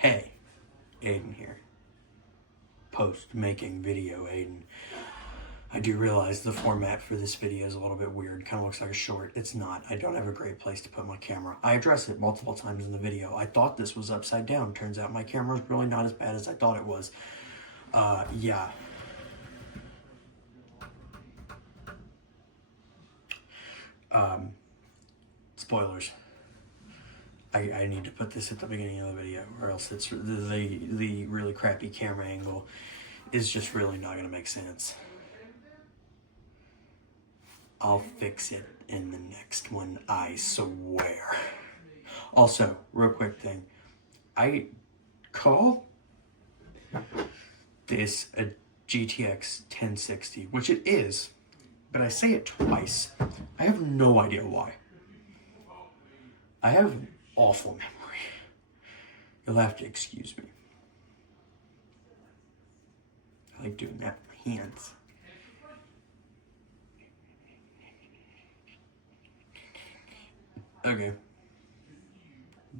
Hey, Aiden here. Post-making video, Aiden. I do realize the format for this video is a little bit weird. Kind of looks like a short. It's not. I don't have a great place to put my camera. I address it multiple times in the video. I thought this was upside down. Turns out my camera's really not as bad as I thought it was. Yeah. Spoilers. I need to put this at the beginning of the video, or else it's the really crappy camera angle is just really not going to make sense. I'll fix it in the next one, I swear. Also, real quick thing. I call this a GTX 1060, which it is, but I say it twice. I have no idea why. I have awful memory. You'll have to excuse me. I like doing that with my hands. Okay.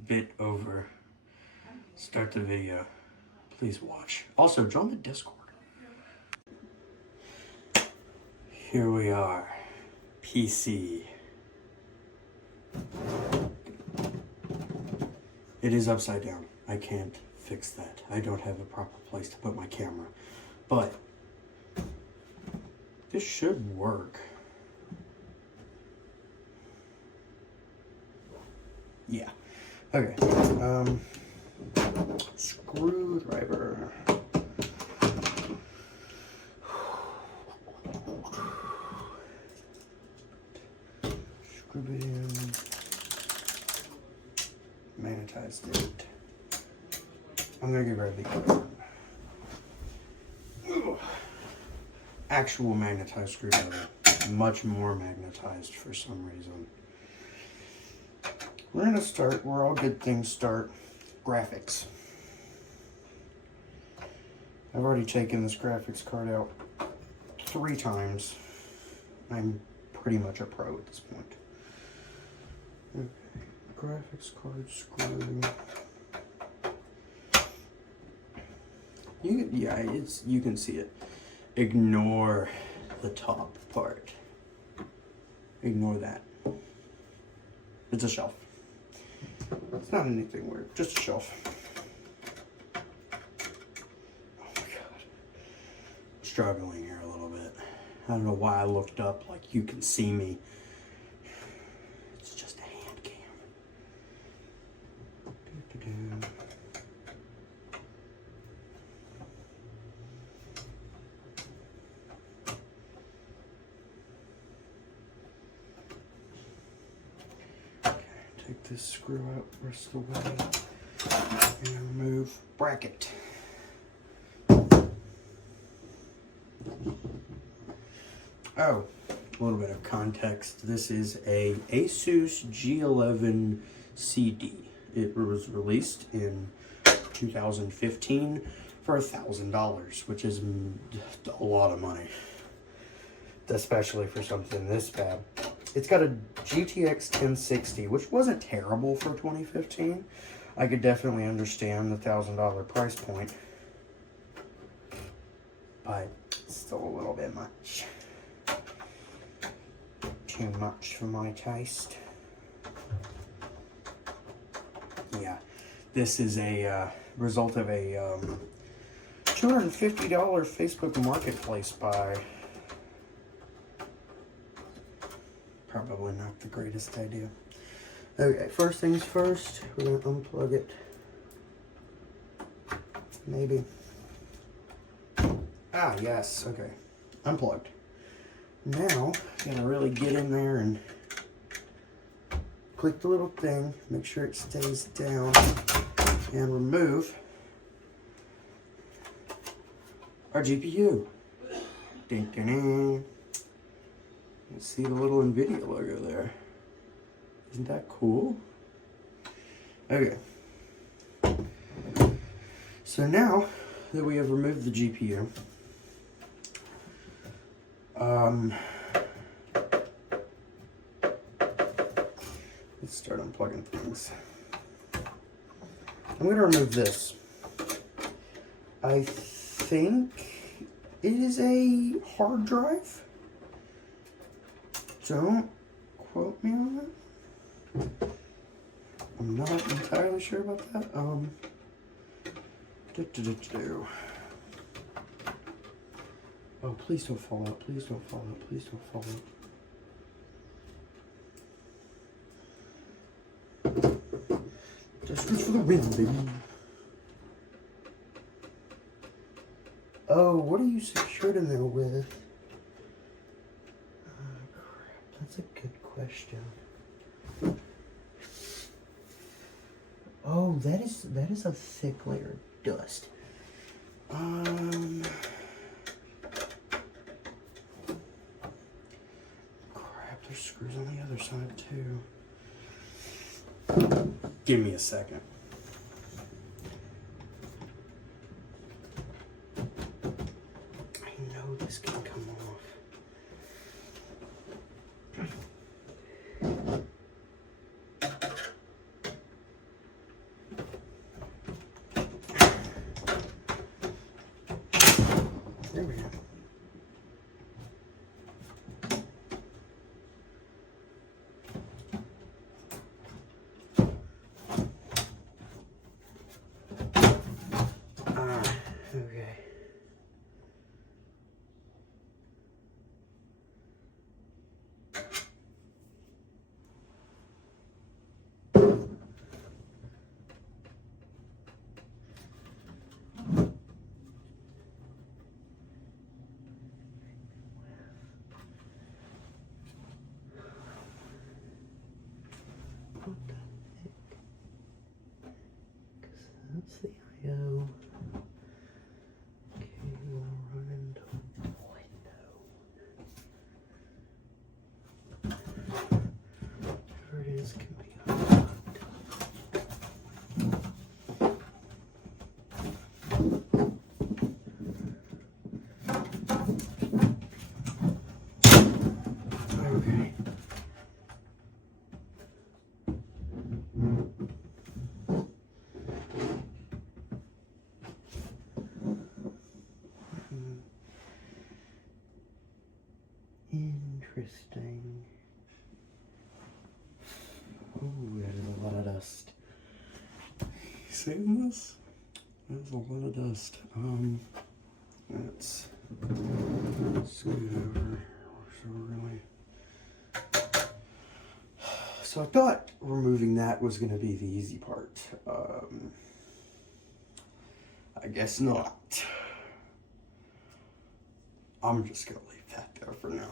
Bit over. Start the video. Please watch. Also, join the Discord. Here we are. PC. It is upside down. I can't fix that. I don't have a proper place to put my camera. But this should work. Yeah. Okay. Screwdriver. Screw it in. Magnetized it. I'm gonna get rid of the other one. Actual magnetized screwdriver. Much more magnetized for some reason. We're gonna start where all good things start. Graphics. I've already taken this graphics card out 3 times. I'm pretty much a pro at this point. Okay. Graphics card screw. You can see it. Ignore the top part. Ignore that. It's a shelf. It's not anything weird, just a shelf. Oh my god. Struggling here a little bit. I don't know why I looked up like you can see me. It's just a hand cam. Take this screw out rest of the way and remove bracket. Oh, a little bit of context. This is a Asus G11 CD. It was released in 2015 for $1,000, which is a lot of money, especially for something this bad. It's got a GTX 1060, which wasn't terrible for 2015. I could definitely understand the $1,000 price point, but it's still a little bit much. Too much for my taste. Yeah, this is a result of a $250 Facebook Marketplace buy. Probably not the greatest idea. Okay, first things first, we're gonna unplug it. Maybe. Ah, yes, okay. Unplugged. Now, gotta really get in there and click the little thing, make sure it stays down, and remove our GPU. Ding, ding, ding. You see the little NVIDIA logo there. Isn't that cool? Okay. So now that we have removed the GPU, let's start unplugging things. I'm going to remove this. I think it is a hard drive. Don't quote me on that. I'm not entirely sure about that. Oh, please don't fall out. Please don't fall out. Please don't fall out. Just goes for the win, baby. Oh, what are you secured in there with? Oh, crap. That's a good question. Oh, that is a thick layer of dust. Crap, there's screws on the other side too. Give me a second. I know this can come off. There we go. Okay. What the heck? Because that's the I/O. Cable running to window. Whatever it is can be unlocked. Okay. Interesting. Ooh, that is a lot of dust. You seeing this? That's a lot of dust. Let's scoot over. So I thought removing that was going to be the easy part. I guess not. I'm just going to leave that there for now.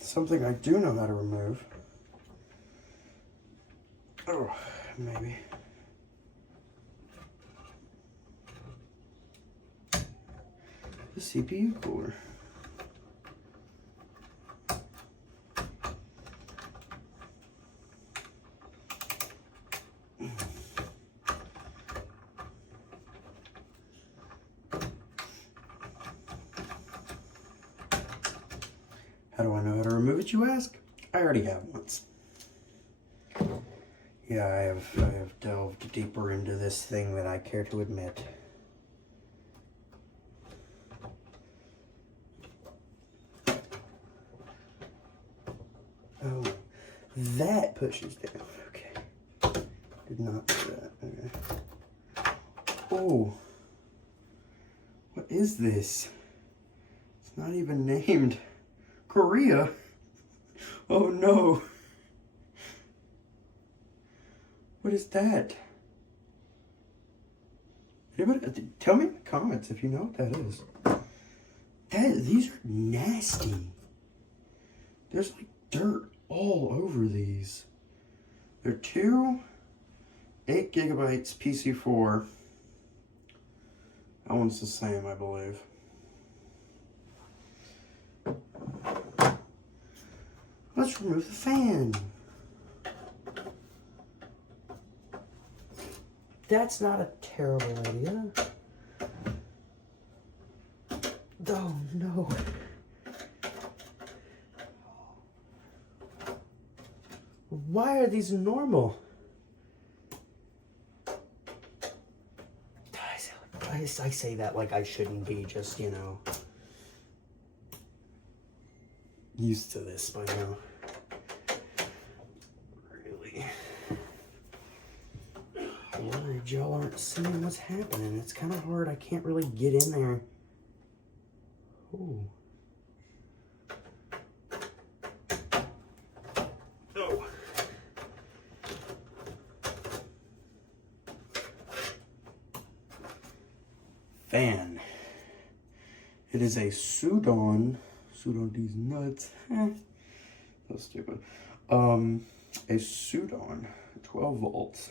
Something I do know how to remove. Oh, maybe. The CPU cooler. How do I know how to remove it, you ask? I already have once. Yeah, I have delved deeper into this thing than I care to admit. Oh, that pushes down. Okay. Did not do that. Okay. Oh. What is this? It's not even named. Korea? Oh no. What is that? Anybody, tell me in the comments if you know what that is. These are nasty. There's like dirt all over these. They're two 8 gigabytes PC4. That one's the same, I believe. Let's remove the fan. That's not a terrible idea. Oh no. Why are these normal? I say that like I shouldn't be just, you know, used to this by now. Really. I'm worried y'all aren't seeing what's happening. It's kind of hard. I can't really get in there. Ooh. Oh. Fan. It is a Sudon these nuts. That's stupid. A Sudon, 12 volts.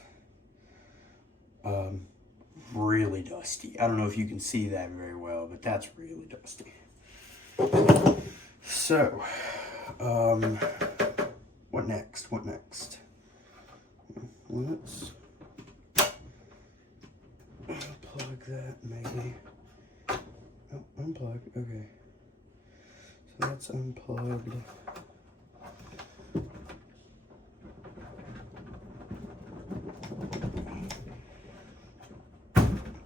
Really dusty. I don't know if you can see that very well, but that's really dusty. So, what next? What next? Let's unplug that, maybe. Oh, unplug. Okay. So that's unplugged.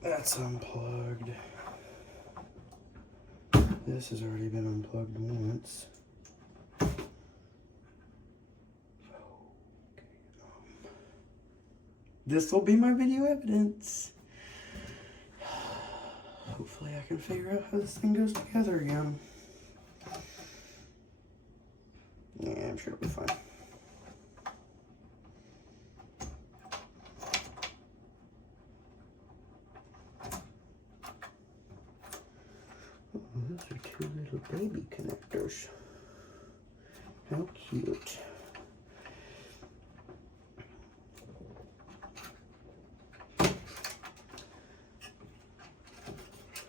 That's unplugged. This has already been unplugged once. This will be my video evidence. Hopefully I can figure out how this thing goes together again. Yeah, I'm sure it'll be fine. Oh, those are two little baby connectors. How cute.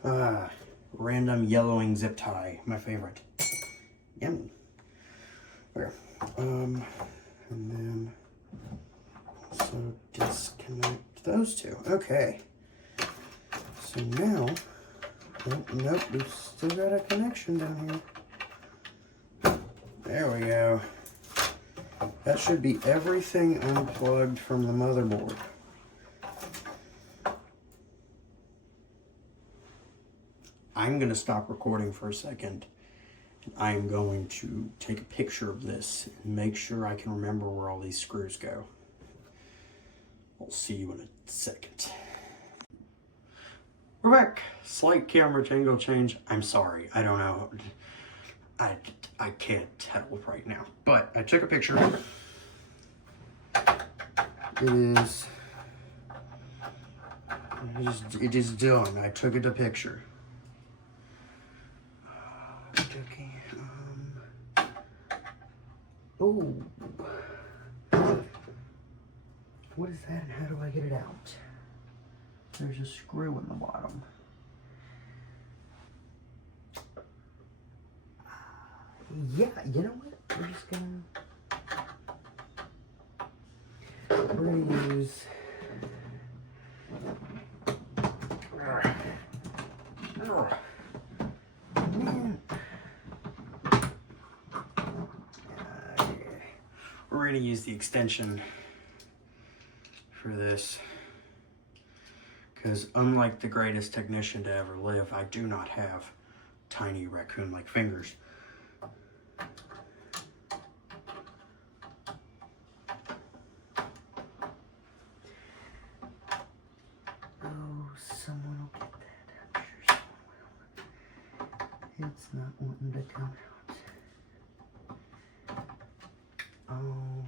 Ah, random yellowing zip tie, my favorite. Yummy. There. And then also disconnect those two. Okay. So now, oh, nope, we've still got a connection down here. There we go. That should be everything unplugged from the motherboard. I'm going to stop recording for a second. I am going to take a picture of this and make sure I can remember where all these screws go. I'll see you in a second. We're back. Slight camera angle change. I'm sorry. I don't know. I can't tell right now. But I took a picture. It is done. I took it a picture. Oh, what is that and how do I get it out? There's a screw in the bottom. Yeah, you know what? We're gonna use We're going to use the extension for this because unlike the greatest technician to ever live, I do not have tiny raccoon-like fingers. Oh, someone will get that. I'm sure someone will. It's not wanting to come out. Oh.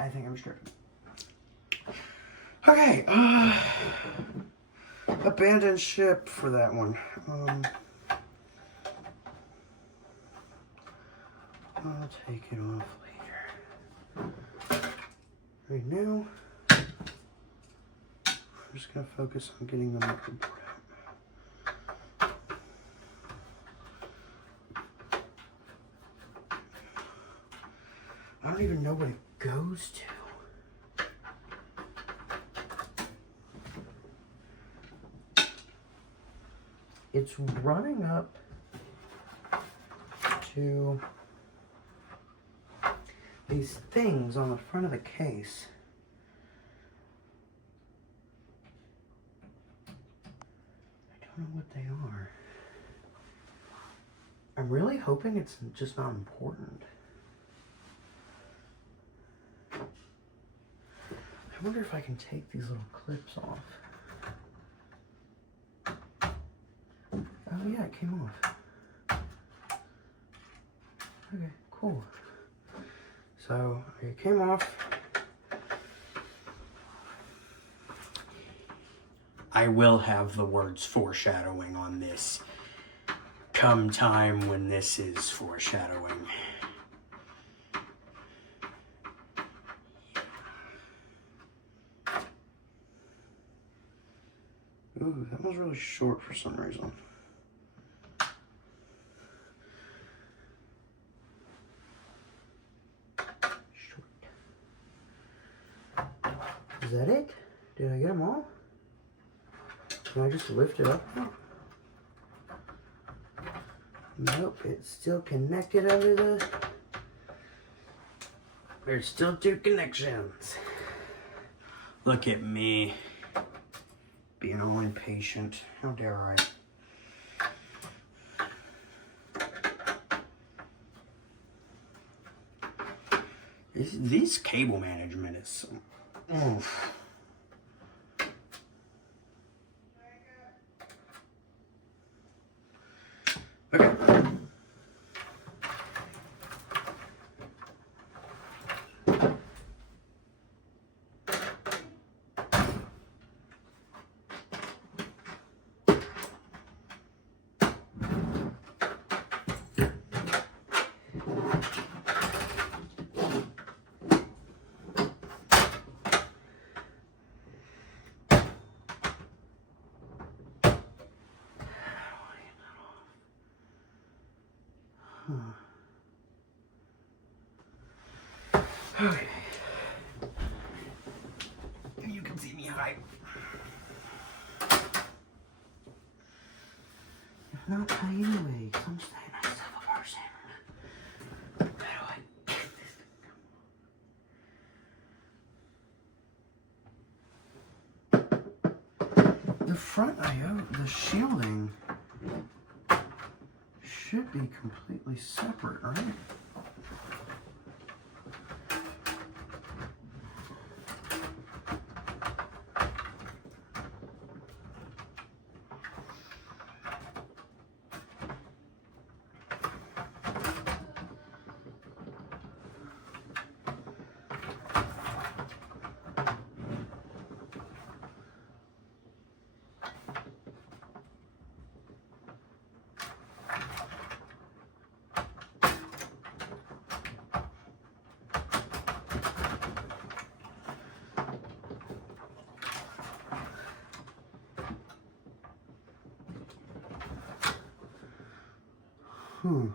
I think I'm straight. Okay, abandoned ship for that one. I'll take it off later. Right now, I'm just gonna focus on getting the motherboard out. I don't even know what it goes to. it's running up to these things on the front of the case. I don't know what they are. I'm really hoping it's just not important. I wonder if I can take these little clips off. Oh yeah, it came off. Okay, cool. So it came off. I will have the words foreshadowing on this come time when this is foreshadowing. Ooh, that was really short for some reason. Short. Is that it? Did I get them all? Can I just lift it up now? Nope, it's still connected under the... There's still 2 connections. Look at me. Being all impatient. How dare I? These cable management is... Oof. Okay. Okay. You can see me hide. If not, hide anyway. I'm saying I still have a person. How do I get this? The front IO, the shielding should be completely separate, right? Hmm.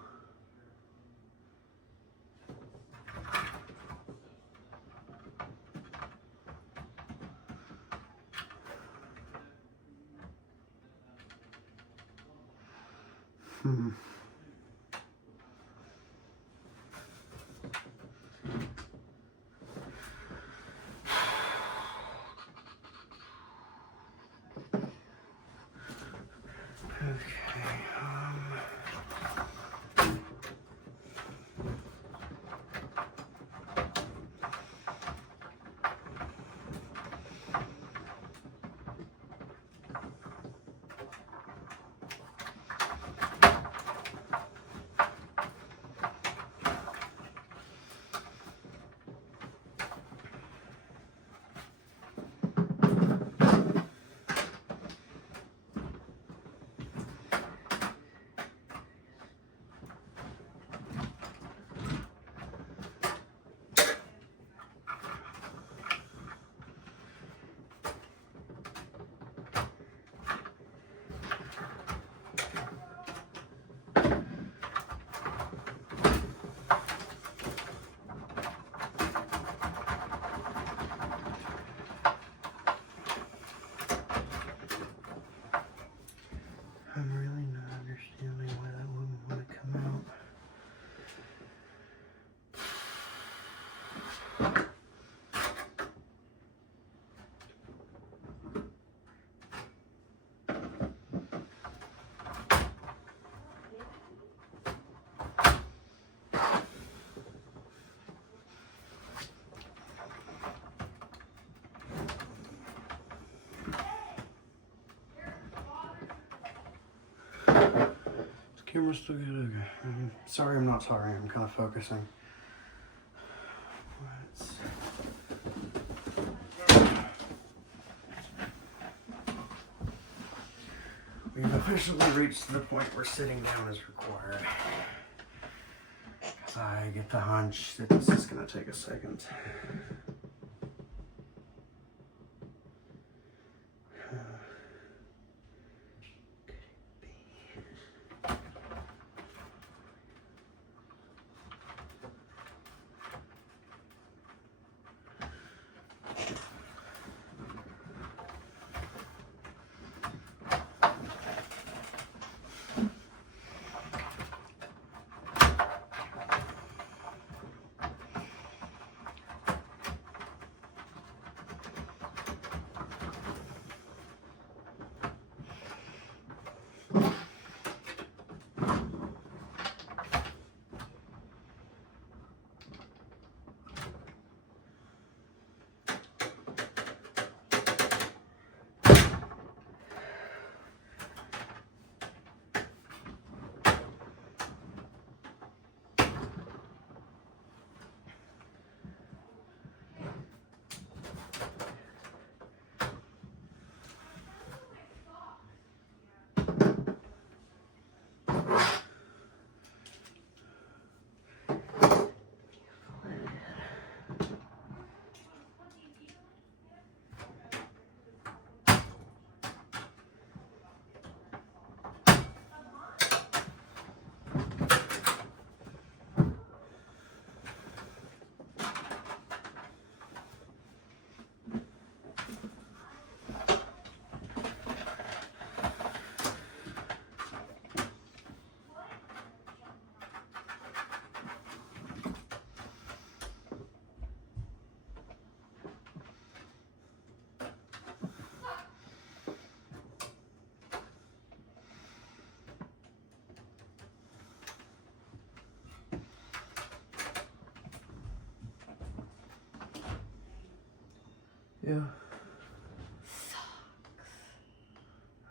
Hmm. Camera's still good. Okay. Sorry, I'm not sorry. I'm kind of focusing. We've officially reached the point where sitting down is required. Because I get the hunch that this is going to take a second. Yeah. Sucks.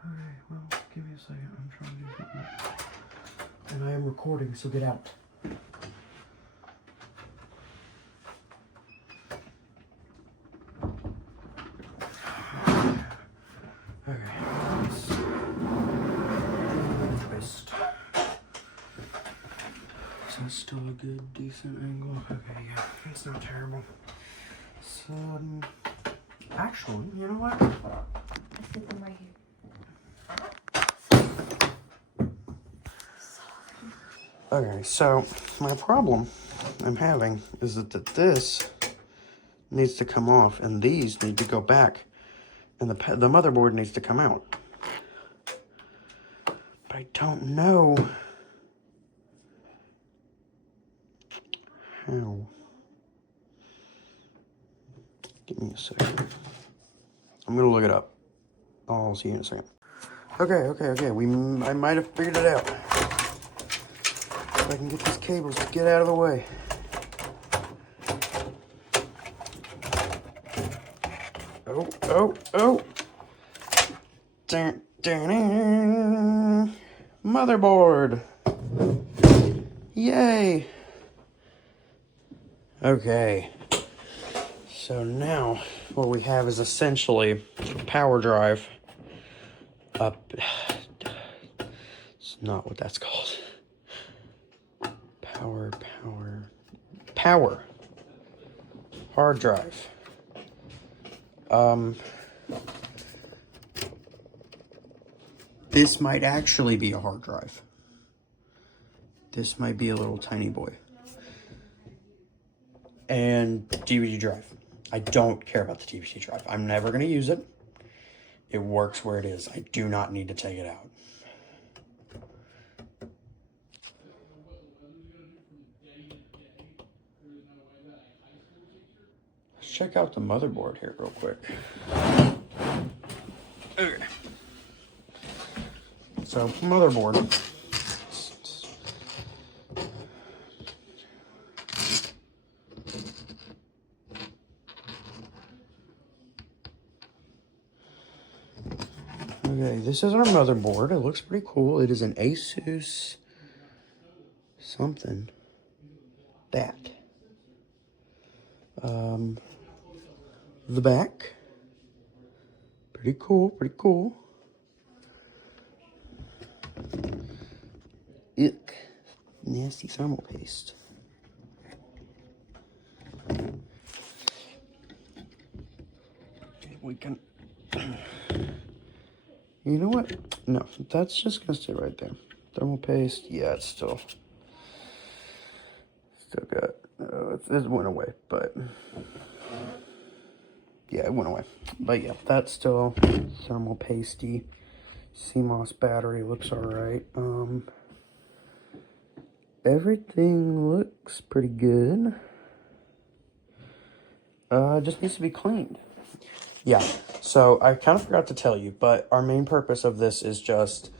Okay, well, give me a second. I'm trying to do something. And I am recording, so get out. Okay. Twist. Is that still a good, decent angle? Okay, yeah. It's not terrible. So, actually, you know what? I sit them right here. Okay, so my problem I'm having is that this needs to come off and these need to go back and the motherboard needs to come out. But I don't know how. Give me a second. I'm gonna look it up. I'll see you in a second. Okay. I might have figured it out. If I can get these cables to get out of the way. Oh. Dun. Motherboard. Yay. Okay. So now what we have is essentially a power drive up. It's not what that's called. Power. Hard drive. This might actually be a hard drive. This might be a little tiny boy. And DVD drive. I don't care about the DVD drive. I'm never going to use it. It works where it is. I do not need to take it out. check out the motherboard here real quick. Okay. So, motherboard. Okay, this is our motherboard. It looks pretty cool. It is an Asus something. That. The back. Pretty cool, pretty cool. Ick. Nasty thermal paste. We can... You know what? No, that's just gonna stay right there. Thermal paste, yeah, it's still got, it went away, but yeah, it went away. But yeah, that's still thermal pasty. CMOS battery looks alright. Everything looks pretty good. Just needs to be cleaned. Yeah, so I kind of forgot to tell you, but our main purpose of this is just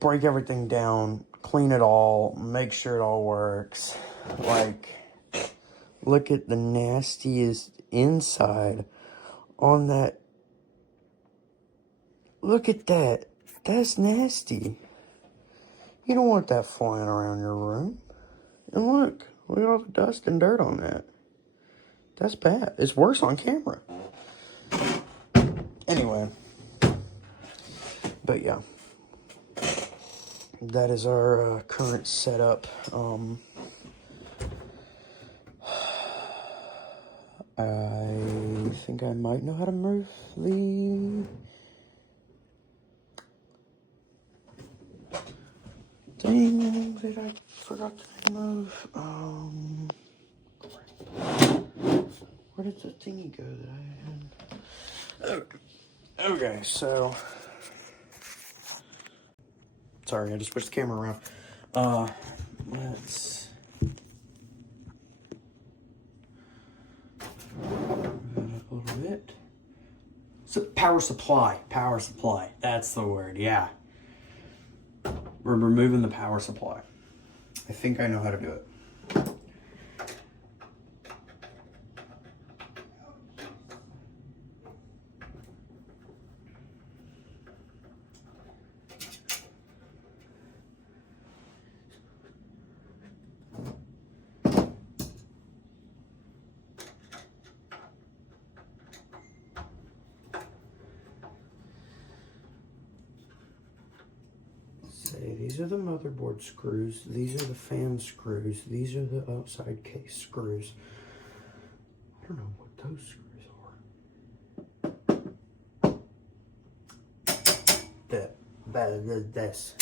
break everything down, clean it all, make sure it all works. Like, look at the nastiest inside on that. Look at that. That's nasty. You don't want that flying around your room. And look at all the dust and dirt on that. That's bad. It's worse on camera. Anyway, but yeah, that is our current setup. I think I might know how to move the thing that I forgot to move. Where did the thingy go that I had? Okay, so sorry, I just switched the camera around. Let's move up a little bit. So power supply. That's the word, yeah. We're removing the power supply. I think I know how to do it. These are the motherboard screws. These are the fan screws. These are the outside case screws. I don't know what those screws are. This.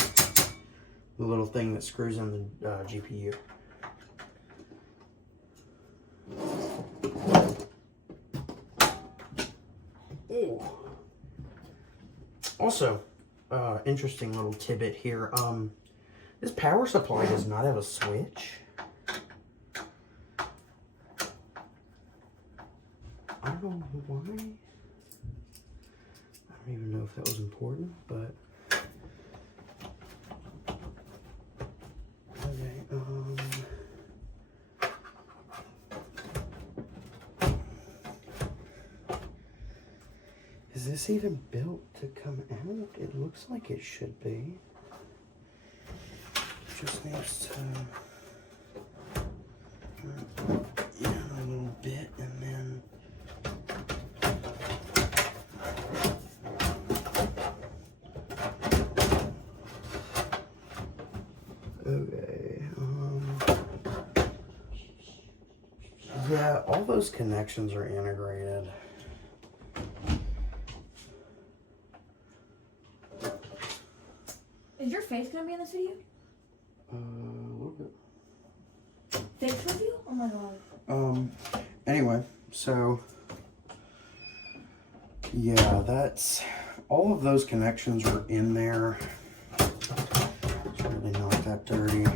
The little thing that screws in the GPU. Ooh. Also, interesting little tidbit here. This power supply does not have a switch. I don't know why. I don't even know if that was important, but okay. Is this even built to come out? It looks like it should be. Just needs to, yeah, a little bit, and then okay. Yeah, all those connections are integrated. Is your face gonna be in this video? A little bit. Face with you? Oh my god. Anyway, so yeah, that's all of those connections were in there. It's really not that dirty.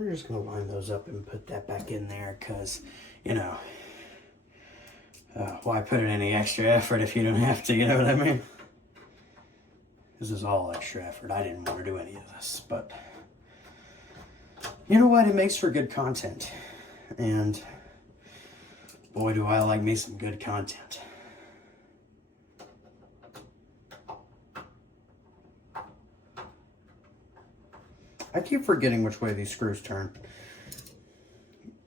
we're just going to line those up and put that back in there because, you know, why put in any extra effort if you don't have to, you know what I mean? This is all extra effort. I didn't want to do any of this, but you know what? It makes for good content. And boy, do I like me some good content. I keep forgetting which way these screws turn.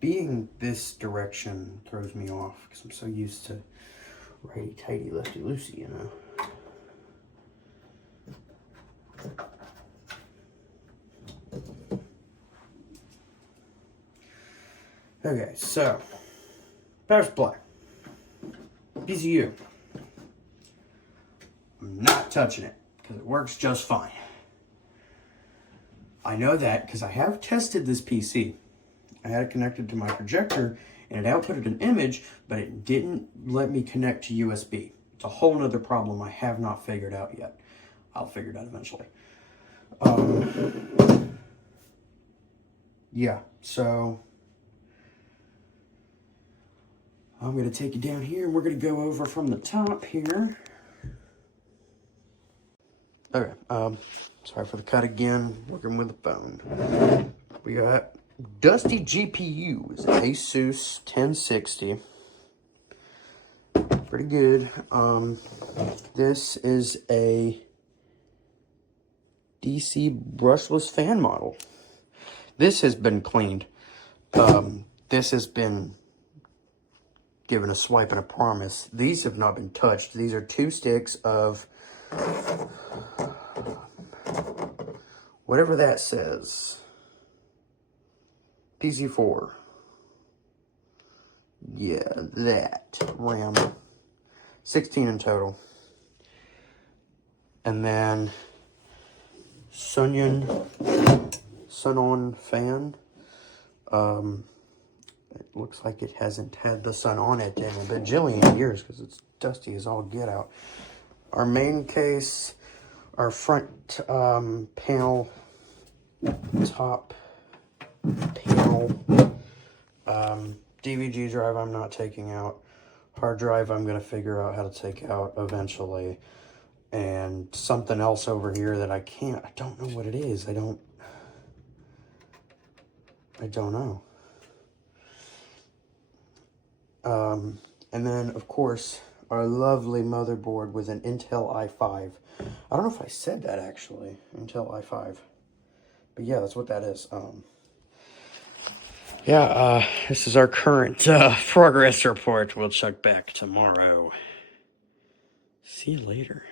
Being this direction throws me off because I'm so used to righty-tighty, lefty-loosey, you know. Okay, so power supply. PCU. I'm not touching it because it works just fine. I know that because I have tested this PC. I had it connected to my projector and it outputted an image, but it didn't let me connect to USB. It's a whole nother problem I have not figured out yet. I'll figure it out eventually. Yeah, so I'm going to take you down here and we're going to go over from the top here. Okay, sorry for the cut again, working with the phone. We got Dusty GPU, is Asus 1060. Pretty good. This is a DC brushless fan model. This has been cleaned. This has been given a swipe and a promise. These have not been touched. These are 2 sticks of whatever that says. PC4. Yeah, that. RAM. 16 in total. And then Sun-On fan. It looks like it hasn't had the sun on it in a bajillion years because it's dusty as all get out. Our main case, our front panel, top panel, DVD drive I'm not taking out. Hard drive I'm going to figure out how to take out eventually. And something else over here that I don't know what it is. I don't know. And then, of course, our lovely motherboard with an Intel i5. I don't know if I said that, actually. Intel i5. But yeah, that's what that is. This is our current progress report. We'll check back tomorrow. See you later.